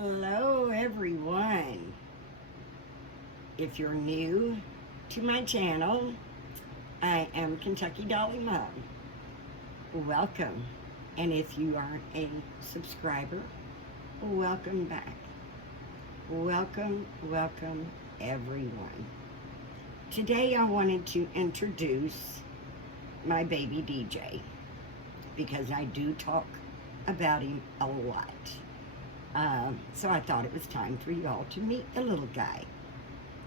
Hello, everyone. If you're new to my channel, I am Kentucky Dolly Mom. Welcome. And if you are a subscriber, welcome back. Welcome, welcome, everyone. Today I wanted to introduce my baby DJ because I do talk about him a lot. So I thought it was time for you all to meet the little guy.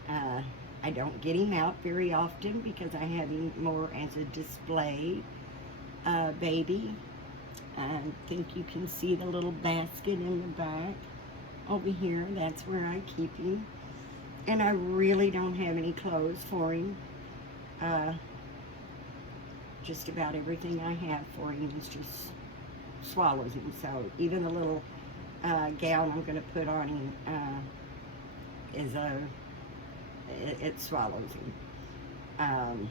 I don't get him out very often because I have him more as a display baby. I think you can see the little basket in the back over here. That's where I keep him. And I really don't have any clothes for him. Just about everything I have for him is just swallows him. So even the little gown I'm going to put on him it swallows him.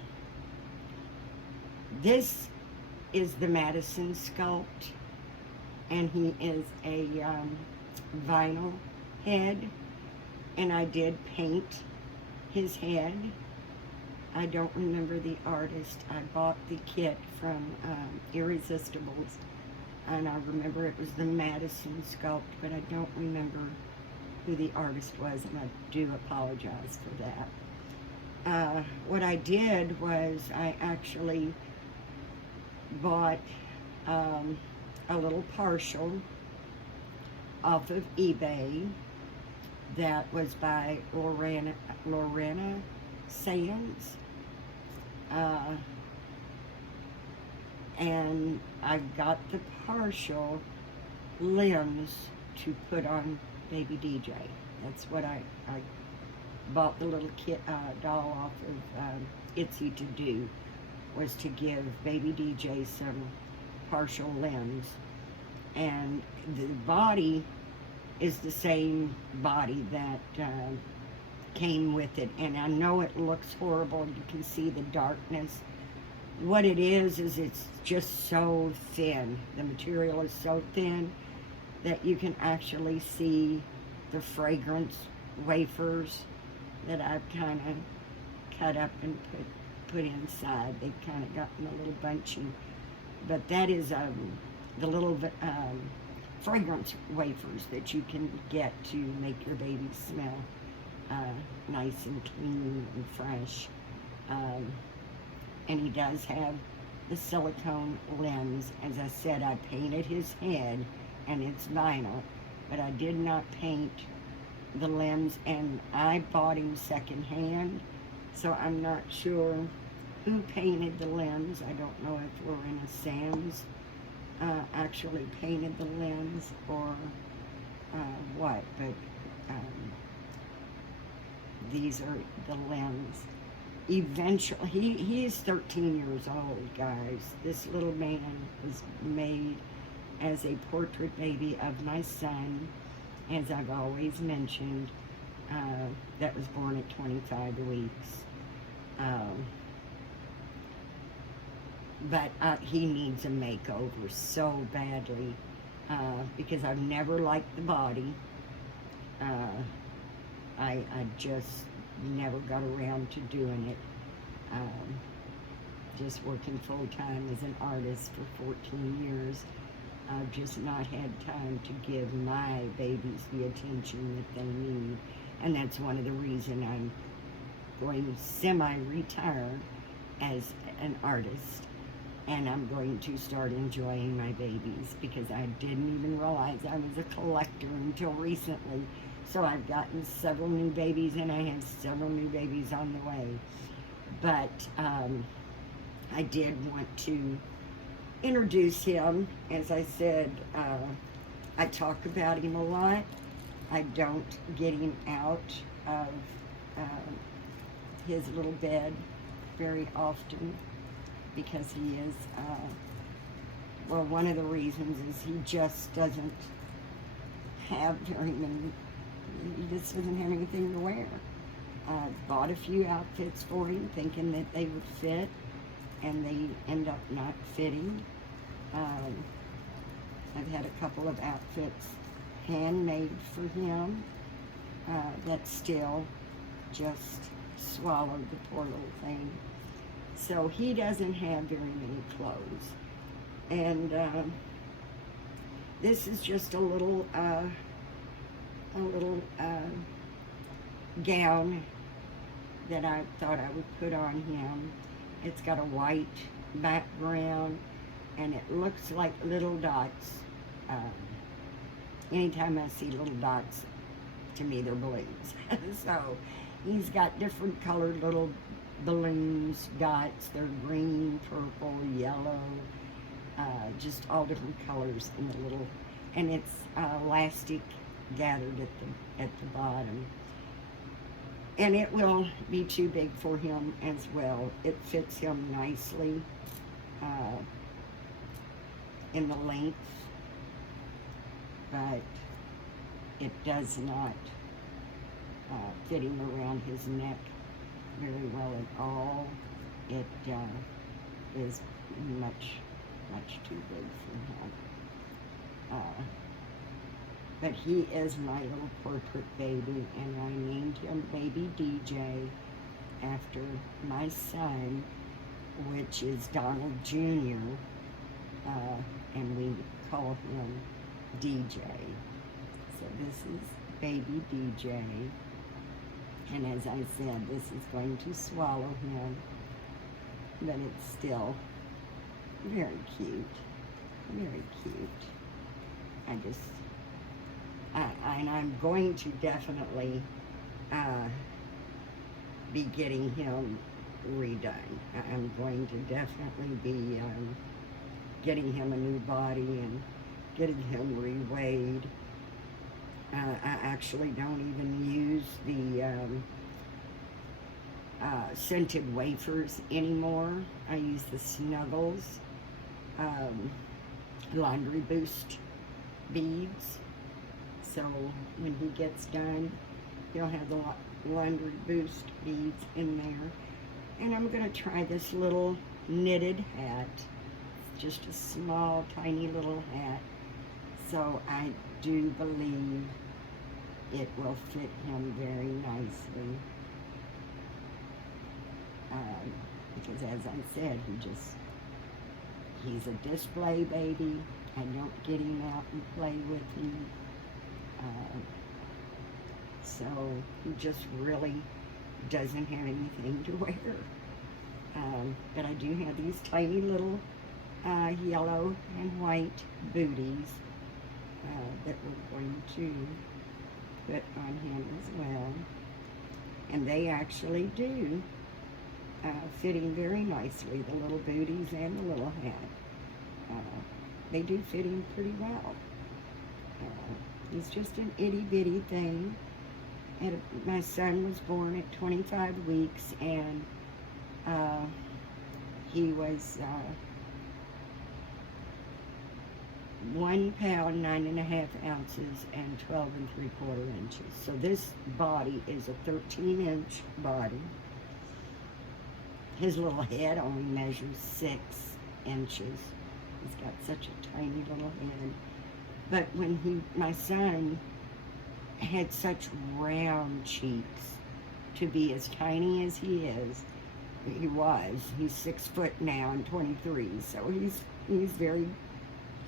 This is the Madison sculpt, and he is a vinyl head, and I did paint his head. I don't remember the artist. I bought the kit from Irresistibles, and I remember it was the Madison sculpt, but I don't remember who the artist was, and I do apologize for that. What I did was I actually bought a little partial off of eBay that was by Lorena Sands. And I got the partial limbs to put on baby DJ. That's what I bought the little kit doll off of Etsy to do, was to give baby DJ some partial limbs. And the body is the same body that came with it. And I know it looks horrible. You can see the darkness. What it is it's just so thin. The material is so thin that you can actually see the fragrance wafers that I've kind of cut up and put inside. They've kind of gotten a little bunchy. But that is the little fragrance wafers that you can get to make your baby smell nice and clean and fresh. And he does have the silicone lens. As I said, I painted his head, and it's vinyl, but I did not paint the lens, and I bought him secondhand, so I'm not sure who painted the lens. I don't know if Lorena Sands actually painted the lens or what, but these are the lens. Eventually, he's 13 years old, guys. This little man was made as a portrait baby of my son, as I've always mentioned, that was born at 25 weeks. But he needs a makeover so badly, because I've never liked the body. I just never got around to doing it. Just working full-time as an artist for 14 years, I've just not had time to give my babies the attention that they need. And that's one of the reasons I'm going semi-retire as an artist. And I'm going to start enjoying my babies, because I didn't even realize I was a collector until recently. So I've gotten several new babies, and I have several new babies on the way. But I did want to introduce him. As I said, I talk about him a lot. I don't get him out of his little bed very often, because he is, well, one of the reasons is he just doesn't have very many, he just doesn't have anything to wear. Bought a few outfits for him thinking that they would fit, and they end up not fitting. I've had a couple of outfits handmade for him that still just swallowed the poor little thing. So he doesn't have very many clothes. And this is just a little gown that I thought I would put on him. It's got a white background, and it looks like little dots. Anytime I see little dots, to me they're balloons. So he's got different colored little balloons, dots. They're green, purple, yellow, just all different colors in the little, and it's elastic gathered at the bottom. And it will be too big for him as well. It fits him nicely in the length, but it does not fit him around his neck very well at all. It is much too big for him. But he is my little portrait baby, and I named him Baby DJ after my son, which is Donald Jr., and we call him DJ. So this is Baby DJ, and as I said, this is going to swallow him, but it's still very cute, very cute. And I'm going to definitely be getting him redone. I'm going to definitely be getting him a new body and getting him reweighed. I actually don't even use the scented wafers anymore. I use the Snuggles Laundry Boost beads. So when he gets done, he'll have the Laundry Boost beads in there. And I'm going to try this little knitted hat. Just a small, tiny little hat. So I do believe it will fit him very nicely. Because as I said, he's a display baby. I don't get him out and play with him. So he just really doesn't have anything to wear. But I do have these tiny little yellow and white booties that we're going to put on him as well. And they actually do fit him very nicely, the little booties and the little hat. They do fit him pretty well. He's just an itty-bitty thing. And my son was born at 25 weeks, and he was 1 pound, 9.5 ounces, and 12 3/4 inches. So this body is a 13-inch body. His little head only measures 6 inches. He's got such a tiny little head. But when my son had such round cheeks, to be as tiny as he is, he's 6 foot now and 23, so he's very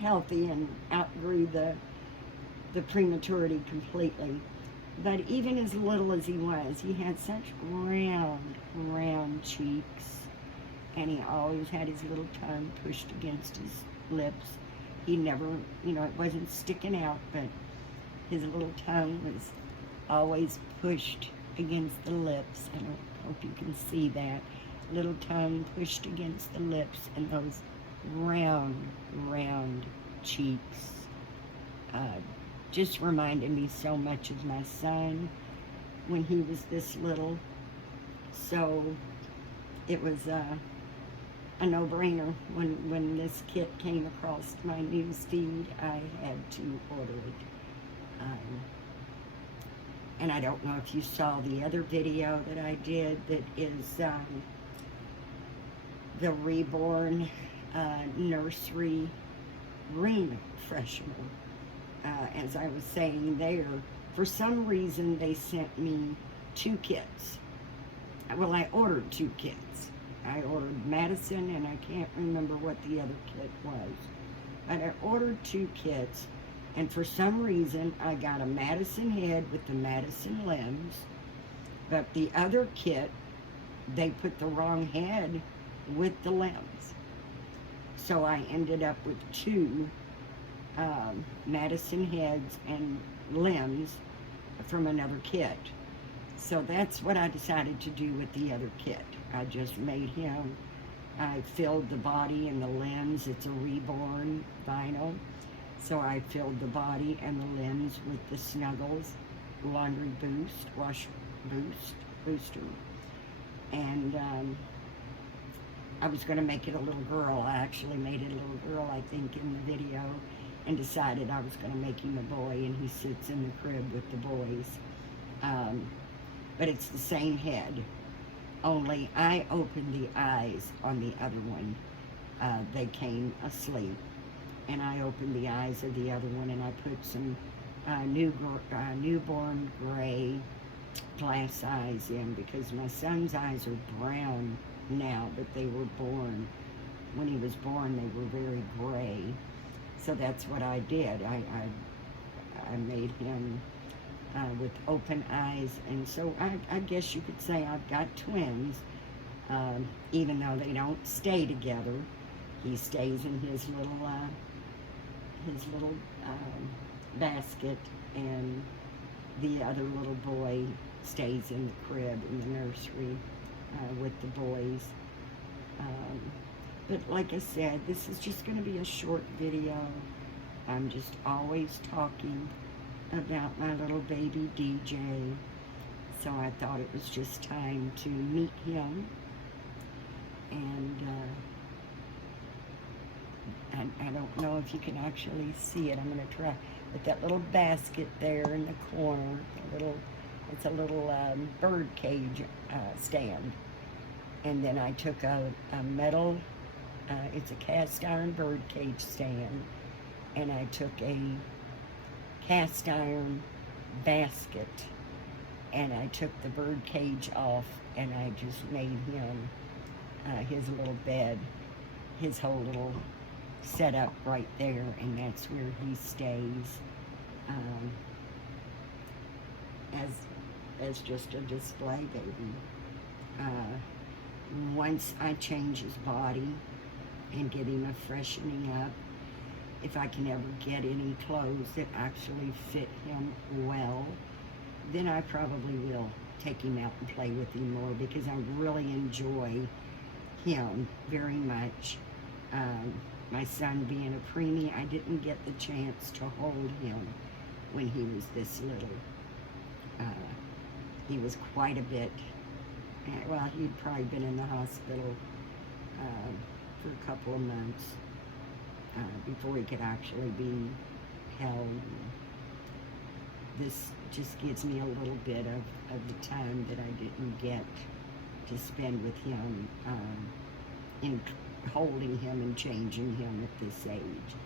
healthy and outgrew the prematurity completely. But even as little as he was, he had such round cheeks, and he always had his little tongue pushed against his lips. He never, it wasn't sticking out, but his little tongue was always pushed against the lips, and I hope you can see that. Little tongue pushed against the lips, and those round cheeks. Just reminded me so much of my son when he was this little. So it was a no-brainer. When this kit came across my news feed, I had to order it. And I don't know if you saw the other video that I did that is the Reborn nursery room freshener. as I was saying there, for some reason they sent me 2 kits. Well, I ordered 2 kits. I ordered Madison, and I can't remember what the other kit was. But I ordered 2 kits, and for some reason I got a Madison head with the Madison limbs, but the other kit, they put the wrong head with the limbs. So I ended up with 2 Madison heads and limbs from another kit. So that's what I decided to do with the other kit. I just made him, I filled the body and the limbs. It's a Reborn vinyl. So I filled the body and the limbs with the Snuggles Laundry Boost, Wash Booster. And I was going to make it a little girl. I actually made it a little girl, I think, in the video, and decided I was going to make him a boy, and he sits in the crib with the boys. But it's the same head, only I opened the eyes on the other one. They came asleep, and I opened the eyes of the other one, and I put some newborn gray glass eyes in, because my son's eyes are brown now, but they were born, when he was born, they were very gray. So that's what I did. I made him with open eyes, and so I guess you could say I've got twins, even though they don't stay together. He stays in his little basket, and the other little boy stays in the crib in the nursery with the boys. But like I said, this is just going to be a short video. I'm just always talking about my little baby DJ. So I thought it was just time to meet him. And I don't know if you can actually see it. I'm going to try with that little basket there in the corner. It's a little bird cage stand. And then I took a metal, it's a cast iron bird cage stand, and I took a cast iron basket, and I took the bird cage off, and I just made him his little bed, his whole little setup right there, and that's where he stays as just a display baby. Once I change his body and get him a freshening up, if I can ever get any clothes that actually fit him well, then I probably will take him out and play with him more, because I really enjoy him very much. My son being a preemie, I didn't get the chance to hold him when he was this little. He was quite a bit. Well, he'd probably been in the hospital for a couple of months before he could actually be held. This just gives me a little bit of the time that I didn't get to spend with him in holding him and changing him at this age.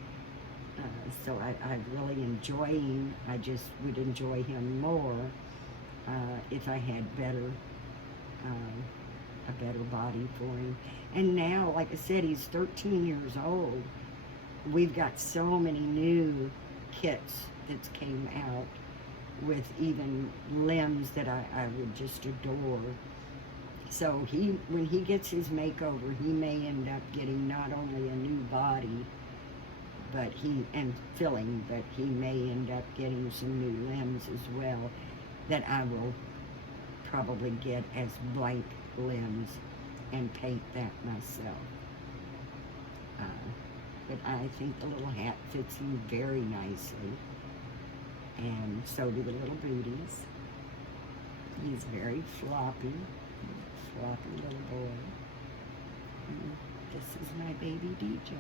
So I really enjoy him. I just would enjoy him more if I had a better body for him. And now, like I said, he's 13 years old. We've got so many new kits that's came out with even limbs that I would just adore. So when he gets his makeover, he may end up getting not only a new body, and filling, but he may end up getting some new limbs as well, that I will probably get as blank limbs and paint that myself. But I think the little hat fits him very nicely, and so do the little booties. He's very floppy little boy. And this is my baby DJ.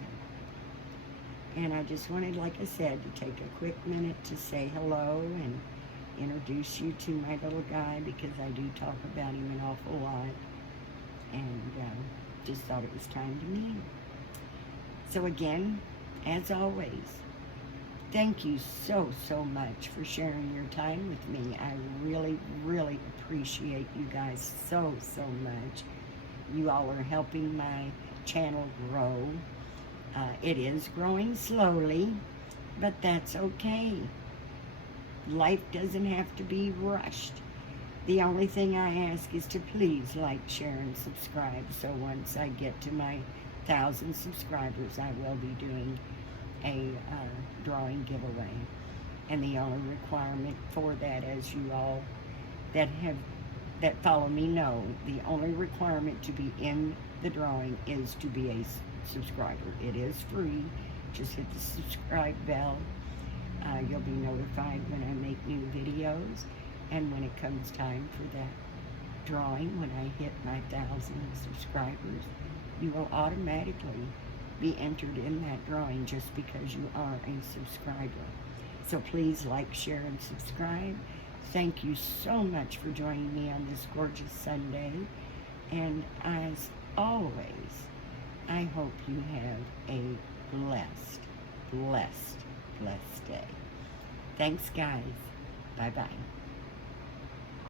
And I just wanted, like I said, to take a quick minute to say hello and introduce you to my little guy, because I do talk about him an awful lot, and just thought it was time to meet him. So again, as always, thank you so, so much for sharing your time with me. I really, really appreciate you guys so, so much. You all are helping my channel grow. It is growing slowly, but that's okay. Life doesn't have to be rushed. The only thing I ask is to please like, share, and subscribe. So once I get to my 1,000 subscribers, I will be doing a drawing giveaway. And the only requirement for that, as you all that follow me know, the only requirement to be in the drawing is to be a subscriber. It is free. Just hit the subscribe bell. You'll be notified when I make new videos, and when it comes time for that drawing, when I hit my 1,000 subscribers, you will automatically be entered in that drawing just because you are a subscriber. So please like, share, and subscribe. Thank you so much for joining me on this gorgeous Sunday. And as always, I hope you have a blessed, blessed, blessed day. Thanks, guys. Bye-bye.